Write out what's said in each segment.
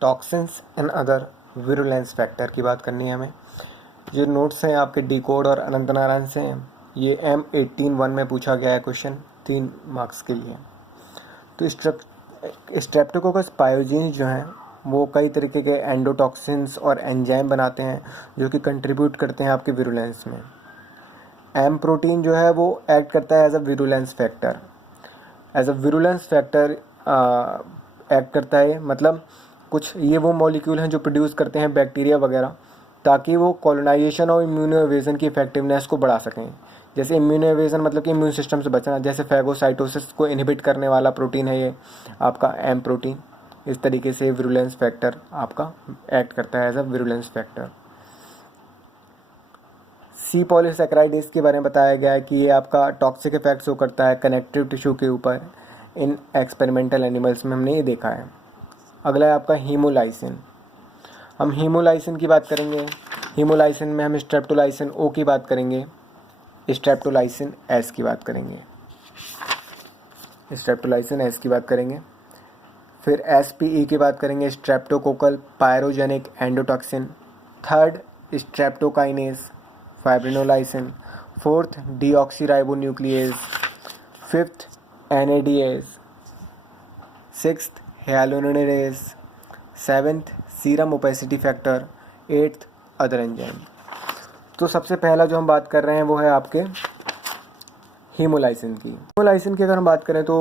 Toxins and other virulence factor की बात करनी है हमें। ये नोट्स हैं आपके डी कोड और अनंत नारायण से हैं। ये M18-1 में पूछा गया है क्वेश्चन 3 मार्क्स के लिए। तो स्ट्रेप्टोकोकस पायोजीन्स जो हैं वो कई तरीके के एंडोटॉक्सिन्स और एंजाइम बनाते हैं जो कि कंट्रीब्यूट करते हैं आपके विरुलेंस में। एम प्रोटीन जो है वो एक्ट करता है as a virulence factor. As a virulence factor act करता है, मतलब कुछ ये वो मॉलिक्यूल हैं जो प्रोड्यूस करते हैं बैक्टीरिया वगैरह, ताकि वो कॉलोनाइजेशन और इम्यूनो एवेजन की इफेक्टिवनेस को बढ़ा सकें। जैसे इम्यूनो एवेजन मतलब कि इम्यून सिस्टम से बचना, जैसे फैगोसाइटोसिस को इनहिबिट करने वाला प्रोटीन है ये आपका एम प्रोटीन। इस तरीके से विरुलेंस फैक्टर आपका एक्ट करता है एज अ विरुलेंस फैक्टर। सी पॉलीसैकेराइडेज के बारे में बताया गया है कि ये आपका टॉक्सिक इफेक्ट शो करता है कनेक्टिव टिश्यू के ऊपर। इन एक्सपेरिमेंटल एनिमल्स में हमने ये देखा है। अगला है आपका हीमोलाइसिन। हम हीमोलाइसिन की बात करेंगे। हीमोलाइसिन में हम स्ट्रेप्टोलाइसिन ओ की बात करेंगे, स्ट्रेप्टोलाइसिन एस की बात करेंगे, स्ट्रेप्टोलाइसिन एस की बात करेंगे। फिर SPE की बात करेंगे, streptococcal pyrogenic endotoxin. Third streptokinase fibrinolysin. Fourth deoxyribonuclease. Fifth NADAs। Sixth hyaluronidase. Seventh serum opacity factor. Eighth other enzyme. तो सबसे पहला जो हम बात कर रहे हैं वो है आपके हीमोलाइसिन की। हीमोलाइसिन की अगर हम बात करें तो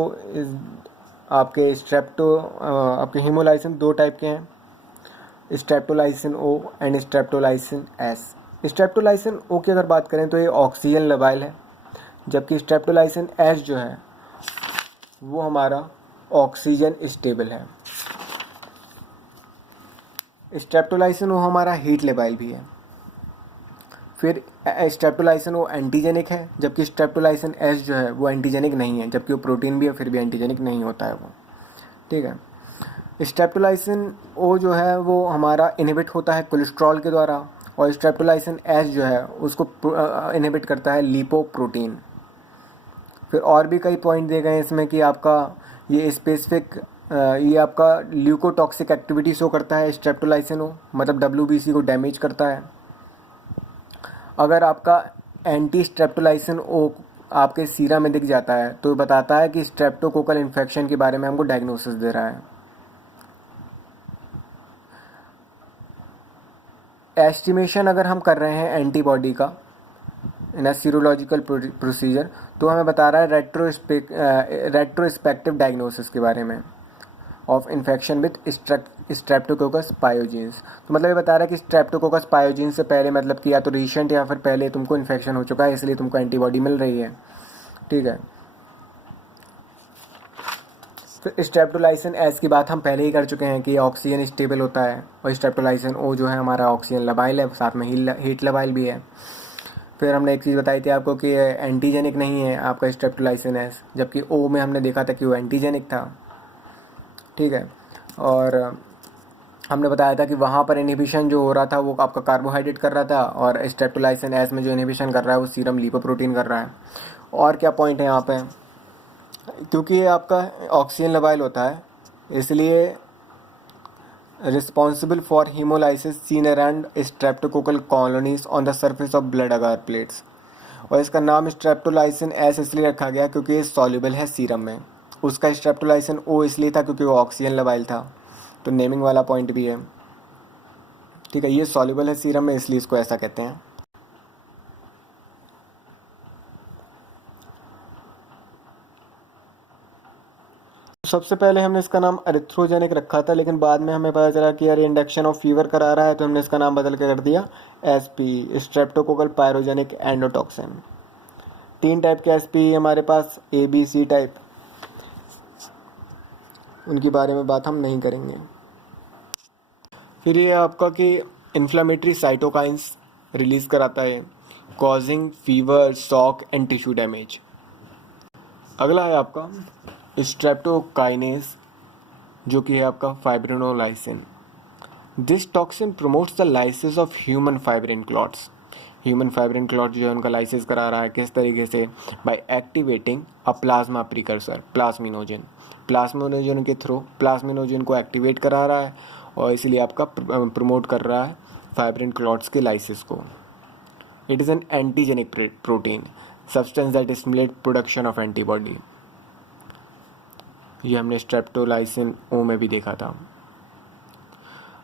आपके हीमोलाइसिन दो टाइप के हैं, streptolysin O and streptolysin S. Streptolysin O की अगर बात करें तो ये ऑक्सीजन लेबाइल है, जबकि स्ट्रेप्टोलाइसिन एस जो है वो हमारा ऑक्सीजन स्टेबल है। स्ट्रेप्टोलाइसिन ओ हमारा हीट लेबाइल भी है। फिर स्ट्रेप्टोलाइसिन वो एंटीजेनिक है, जबकि स्ट्रेप्टोलाइसिन एस जो है वो एंटीजेनिक नहीं है, जबकि वो प्रोटीन भी है फिर भी एंटीजेनिक नहीं होता है वो। ठीक है। स्ट्रेप्टोलाइसिन ओ जो है वो हमारा इनहिबिट होता है कोलेस्ट्रॉल के द्वारा, और स्ट्रेप्टोलाइसिन एस जो है उसको इनहिबिट करता है लिपोप्रोटीन। फिर और भी कई पॉइंट दिए गए हैं इसमें कि आपका ये स्पेसिफिक ये आपका ल्यूकोटॉक्सिक एक्टिविटी शो करता है स्ट्रेप्टोलाइसिन ओ, मतलब WBC को डैमेज करता है। अगर आपका एंटी स्ट्रेप्टोलाइसिन ओ आपके सीरा में दिख जाता है तो बताता है कि स्ट्रेप्टोकोकल इन्फेक्शन के बारे में हमको डायग्नोसिस दे रहा है। एस्टिमेशन अगर हम कर रहे हैं एंटीबॉडी का इन अ सीरोलॉजिकल प्रोसीजर, तो हमें बता रहा है रेट्रोस्पेक्टिव डायग्नोसिस के बारे में ऑफ इन्फेक्शन विथ स्ट्रेप्टोकोकस पायोजीन्स। तो मतलब ये बता रहा है कि स्ट्रेप्टोकोकस पायोजीन्स से पहले, मतलब कि या तो रिसेंट या फिर पहले तुमको इन्फेक्शन हो चुका है, इसलिए तुमको एंटीबॉडी मिल रही है। ठीक है। तो स्ट्रेप्टोलाइसिन एस की बात हम पहले ही कर चुके हैं कि ऑक्सीजन स्टेबल होता है, और स्ट्रेप्टोलाइसिन ओ जो है हमारा ऑक्सीजन लबाइल है, साथ में हीट लबाइल भी है। फिर हमने एक चीज़ बताई थी आपको कि एंटीजेनिक नहीं है आपका स्ट्रेप्टोलाइसिन एस, जबकि ओ में हमने देखा था कि वो एंटीजेनिक था। ठीक है। और हमने बताया था कि वहाँ पर इनहिबिशन जो हो रहा था वो आपका कार्बोहाइड्रेट कर रहा था, और स्ट्रेप्टोलाइसिन एस में जो इनहिबिशन कर रहा है वो सीरम लिपोप्रोटीन कर रहा है। और क्या पॉइंट है यहाँ पे, क्योंकि ये आपका ऑक्सीजन लेबाइल होता है इसलिए responsible for haemolysis seen around streptococcal colonies on the surface of blood agar plates. और इसका नाम स्ट्रेप्टोलाइसिन एस इसलिए रखा गया क्योंकि ये सॉल्युबल है सीरम में। उसका स्ट्रेप्टोलाइसिन ओ इसलिए था क्योंकि वो ऑक्सीजन लेबाइल था, तो नेमिंग वाला पॉइंट भी है। ठीक है। ये सॉल्युबल है सीरम में इसलिए इसको ऐसा कहते हैं। सबसे पहले हमने इसका नाम एरिथ्रोजेनिक रखा था, लेकिन बाद में हमें पता चला कि यार इंडक्शन ऑफ फीवर करा रहा है, तो हमने इसका नाम बदल के कर दिया SPE streptococcal pyrogenic endotoxin. 3 type के SPE हमारे पास, ABC टाइप, उनके बारे में बात हम नहीं करेंगे। फिर ये आपका कि इन्फ्लामेटरी साइटोकाइंस रिलीज कराता है, causing fever, shock and tissue damage. अगला है आपका स्ट्रेप्टोकाइनेज, जो कि है आपका fibrinolysin. This toxin promotes the lysis of human fibrin clots. Human fibrin clot जो है उनका लाइसिस करा रहा है, किस तरीके से, by activating a plasma precursor plasminogen. Plasminogen के थ्रू प्लाज्मिनोजेन को एक्टिवेट करा रहा है, और इसीलिए आपका प्रमोट कर रहा है फाइब्रिन क्लॉट्स के लाइसिस को। It is an antigenic protein substance that stimulate production of antibody. ये हमने स्ट्रेप्टोलाइसिन ओ में भी देखा था।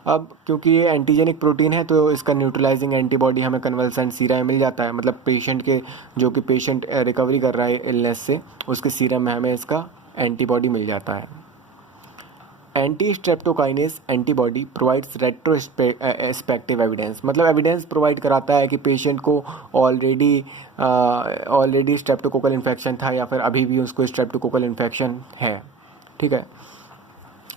अब क्योंकि ये एंटीजेनिक प्रोटीन है तो इसका न्यूट्रलाइजिंग एंटीबॉडी हमें कन्वल्सेंट सीरम में मिल जाता है, मतलब पेशेंट के जो कि पेशेंट रिकवरी कर रहा है इलनेस से, उसके सीरम में हमें इसका एंटीबॉडी मिल जाता है। Anti streptokinase antibody provides retrospective evidence, मतलब एविडेंस प्रोवाइड कराता है कि पेशेंट को ऑलरेडी स्ट्रेप्टोकोकल इन्फेक्शन था या फिर अभी भी उसको स्ट्रेप्टोकोकल इन्फेक्शन है। ठीक है,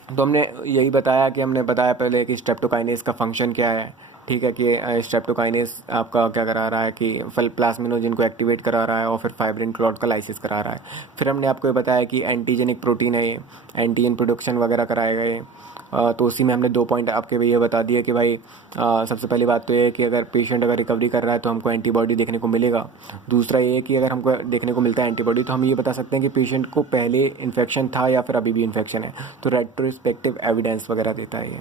तो हमने यही बताया कि हमने बताया पहले कि स्ट्रेप्टोकाइनेस का फंक्शन क्या है। ठीक है, कि स्ट्रेप्टोकाइनेस आपका क्या करा रहा है कि प्लाज्मिनोजेन को एक्टिवेट करा रहा है और फिर फाइब्रिन क्लॉट का लाइसिस करा रहा है। फिर हमने आपको ये बताया कि एंटीजेनिक प्रोटीन है ये, एंटीजन प्रोडक्शन वगैरह कराएगा ये। तो उसी में हमने 2 पॉइंट आपके ये बता दिए कि भाई सबसे पहली बात तो ये है कि अगर पेशेंट अगर रिकवरी कर रहा है तो हमको एंटीबॉडी देखने को मिलेगा। दूसरा ये है कि अगर हमको देखने को मिलता है एंटीबॉडी तो हम ये बता सकते हैं कि पेशेंट को पहले इन्फेक्शन था या फिर अभी भी इन्फेक्शन है, तो रेट्रोस्पेक्टिव एविडेंस वगैरह देता है ये।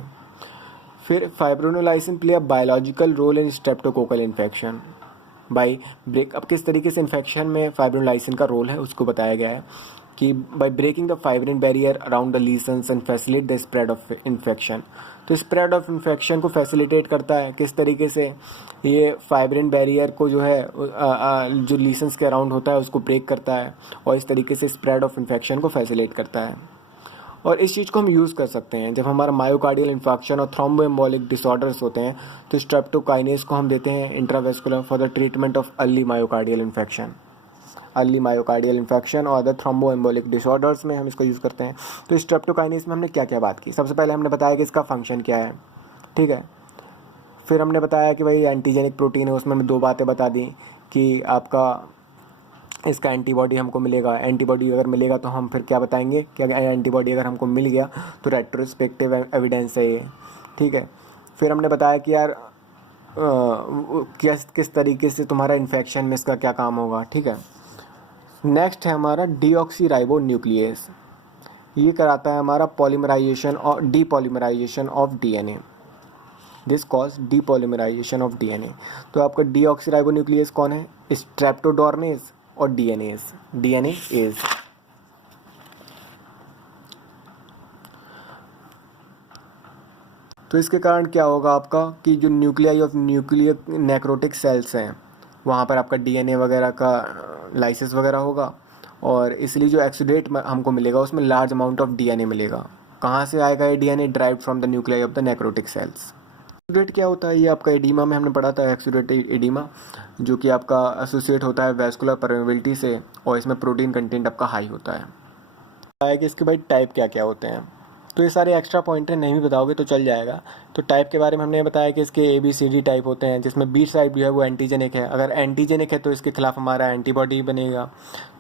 फिर fibrinolysin play a biological role in streptococcal infection by break. अब किस तरीके से इन्फेक्शन में फाइब्रोनोलाइसिन का रोल है उसको बताया गया है कि by breaking the fibrin barrier around the lesions and facilitate the spread of infection. तो स्प्रेड ऑफ इन्फेक्शन को फैसिलिटेट करता है किस तरीके से, ये फाइब्रिन बैरियर को जो है जो लीजन्स के अराउंड होता है उसको ब्रेक करता है और इस तरीके से स्प्रेड ऑफ इन्फेक्शन को फैसिलिटेट करता है। और इस चीज़ को हम यूज़ कर सकते हैं जब हमारा मायोकार्डियल इन्फेक्शन और थ्रोम्बोएम्बोलिक डिसऑर्डर्स होते हैं, तो स्ट्रेप्टोकाइनेस को हम देते हैं intravascular for the treatment of early myocardial infection और द थ्रोम्बोएम्बोलिक डिसऑर्डर्स में हम इसको यूज़ करते हैं। तो स्ट्रेप्टोकाइनेस में हमने क्या क्या बात की, सबसे पहले हमने बताया कि इसका फंक्शन क्या है। ठीक है, फिर हमने बताया कि भाई एंटीजेनिक प्रोटीन है, उसमें हमने 2 बातें बता दी कि आपका इसका एंटीबॉडी हमको मिलेगा। एंटीबॉडी अगर मिलेगा तो हम फिर क्या बताएंगे कि अगर एंटीबॉडी अगर हमको मिल गया तो रेट्रोस्पेक्टिव एविडेंस है ये। ठीक है, फिर हमने बताया कि यार किस तरीके से तुम्हारा इन्फेक्शन में इसका क्या काम होगा। ठीक है, नेक्स्ट है हमारा डीऑक्सीराइबो न्यूक्लियस। ये कराता है हमारा पॉलीमराइजेशन और depolymerisation of DNA. This cause depolymerisation of DNA. तो आपका डीऑक्सीराइबो न्यूक्लियस कौन है, स्ट्रेप्टोडोर्नेस और डीएनए एज। तो इसके कारण क्या होगा आपका कि जो nuclei of nuclear necrotic sales हैं वहाँ पर आपका डीएनए वगैरह का लाइसिस वगैरह होगा और इसलिए जो एक्सुडेट हमको मिलेगा उसमें लार्ज अमाउंट ऑफ डीएनए मिलेगा। कहाँ से आएगा ये DNA, derived from the nuclei of the necrotic sales. Exudate क्या होता है, ये आपका एडीमा में हमने पढ़ा था, एक्सुडेट एडीमा जो कि आपका एसोसिएट होता है वैस्कुलर परमेबिलिटी से और इसमें प्रोटीन कंटेंट आपका हाई होता है। कि इसके भाई टाइप क्या क्या होते हैं, तो ये सारे एक्स्ट्रा पॉइंट है, नहीं भी बताओगे तो चल जाएगा। तो टाइप के बारे में हमने बताया कि इसके ABCD टाइप होते हैं, जिसमें बी टाइप जो है वो एंटीजेनिक है। अगर एंटीजेनिक है तो इसके खिलाफ हमारा एंटीबॉडी बनेगा।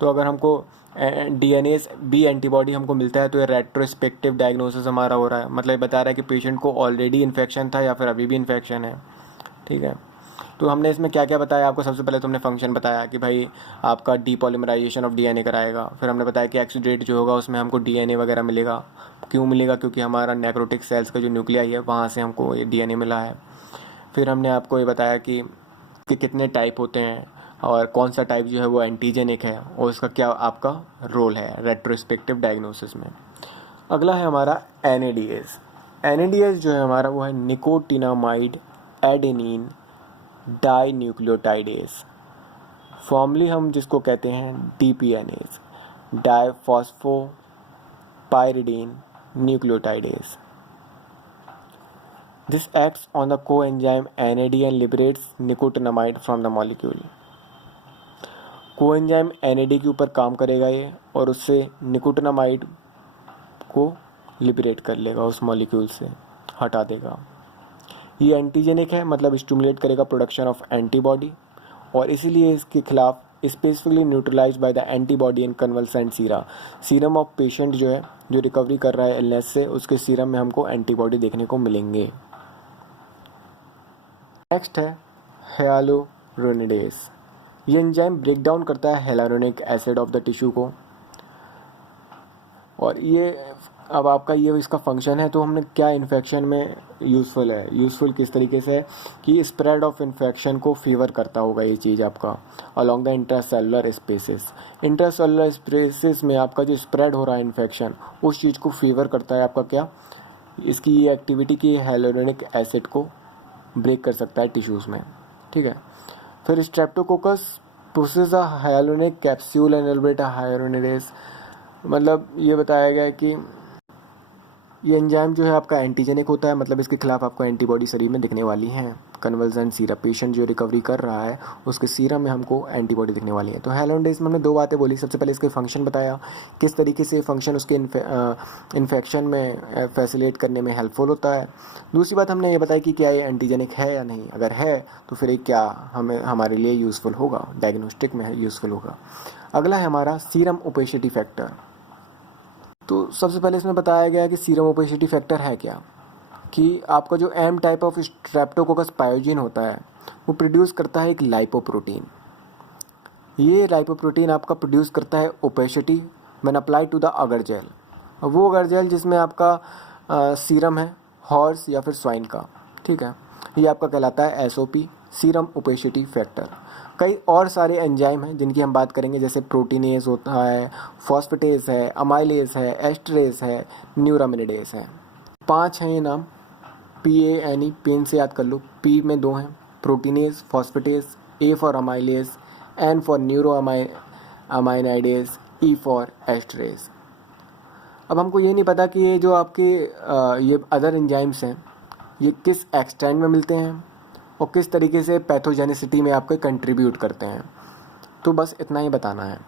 तो अगर हमको DNA बी एंटीबॉडी हमको मिलता है तो ये रेट्रोस्पेक्टिव डायग्नोसिस हमारा हो रहा है, मतलब बता रहा है कि पेशेंट को ऑलरेडी इन्फेक्शन था या फिर अभी भी इन्फेक्शन है। ठीक है, तो हमने इसमें क्या क्या बताया आपको, सबसे पहले तुमने फंक्शन बताया कि भाई आपका डीपॉलीमराइजेशन ऑफ डीएनए कराएगा। फिर हमने बताया कि एक्सुडेट जो होगा उसमें हमको डीएनए वगैरह मिलेगा। क्यों मिलेगा, क्योंकि हमारा नेक्रोटिक सेल्स का जो न्यूक्लियाई है वहाँ से हमको ये डीएनए मिला है। फिर हमने आपको ये बताया कि कितने टाइप होते हैं और कौन सा टाइप जो है वो एंटीजेनिक है और उसका क्या आपका रोल है रेट्रोस्पेक्टिव डायग्नोसिस में। अगला है हमारा NADH जो है हमारा वो है nicotinamide adenine di nucleotidase, formerly हम जिसको कहते हैं DPNase, diphosphopyridine nucleotidase. This acts on the coenzyme NAD and liberates nicotinamide from the molecule। Coenzyme NAD के ऊपर काम करेगा ये और उससे निकोटिनामाइड को लिबरेट कर लेगा, उस मॉलिक्यूल से हटा देगा। ये एंटीजेनिक है, मतलब स्टिमुलेट करेगा प्रोडक्शन ऑफ एंटीबॉडी और इसीलिए इसके खिलाफ specifically neutralise by the antibody in convalescent serum of patient जो है जो रिकवरी कर रहा है इलनेस से, उसके सीरम में हमको एंटीबॉडी देखने को मिलेंगे। नेक्स्ट है ह्यालुरोनिडेज। ये एंजाइम ब्रेक डाउन करता है हेलारोनिक एसिड ऑफ द टिश्यू को और ये अब आपका ये इसका फंक्शन है, तो हमने क्या इन्फेक्शन में यूज़फुल है, यूज़फुल किस तरीके से है कि स्प्रेड ऑफ इन्फेक्शन को फेवर करता होगा ये चीज़ आपका along the intracellular spaces. Intracellular spaces में आपका जो स्प्रेड हो रहा है इन्फेक्शन, उस चीज़ को फेवर करता है आपका क्या, इसकी ये एक्टिविटी की हाइलुरोनिक एसिड को ब्रेक कर सकता है टिश्यूज़ में, ठीक है। फिर Streptococcus process a hyaluronic capsule and एलिब्रेट a hyaluronidase, मतलब ये बताया गया है कि ये एंजाइम जो है आपका एंटीजेनिक होता है, मतलब इसके खिलाफ आपको एंटीबॉडी शरीर में दिखने वाली हैं। कन्वल्जेंट सीरम, पेशेंट जो रिकवरी कर रहा है उसके सीरम में हमको एंटीबॉडी दिखने वाली है। तो हाइलुरोनिडेज में हमने दो बातें बोली। सबसे पहले इसके फंक्शन बताया, किस तरीके से फंक्शन उसके इन्फेक्शन में फैसिलिटेट करने में हेल्पफुल होता है। दूसरी बात हमने ये बताया कि क्या ये एंटीजेनिक है या नहीं, अगर है तो फिर ये क्या हमें हमारे लिए यूज़फुल होगा, डायग्नोस्टिक में यूज़फुल होगा। अगला है हमारा सीरम ओपेसिटी फैक्टर। तो सबसे पहले इसमें बताया गया है कि सीरम ओपेसिटी फैक्टर है क्या, कि आपका जो एम टाइप ऑफ स्ट्रेप्टोकोकस पायोजिन होता है वो प्रोड्यूस करता है एक लाइपोप्रोटीन। ये लाइपोप्रोटीन आपका प्रोड्यूस करता है opacity when apply to the agar gel. वो अगर जेल जिसमें आपका सीरम है हॉर्स या फिर स्वाइन का, ठीक है, ये आपका कहलाता है एसओपी, सीरम ओपेसिटी फैक्टर। कई और सारे एंजाइम हैं जिनकी हम बात करेंगे, जैसे प्रोटीनेज होता है, फॉस्फेटेज है, अमाइलेज है, एस्ट्रेज है, न्यूरामिनिडेज है। 5 हैं ये नाम, PANE, पेन से याद कर लो। P में 2 हैं, proteinase, phosphatase, A for amylase, N for neuraminidase, E for esterase. अब हमको ये नहीं पता कि ये जो आपके ये अदर एंजाइम्स हैं ये किस एक्सटेंट में मिलते हैं और किस तरीके से पैथोजेनिसिटी में आपको कंट्रीब्यूट करते हैं। तो बस इतना ही बताना है।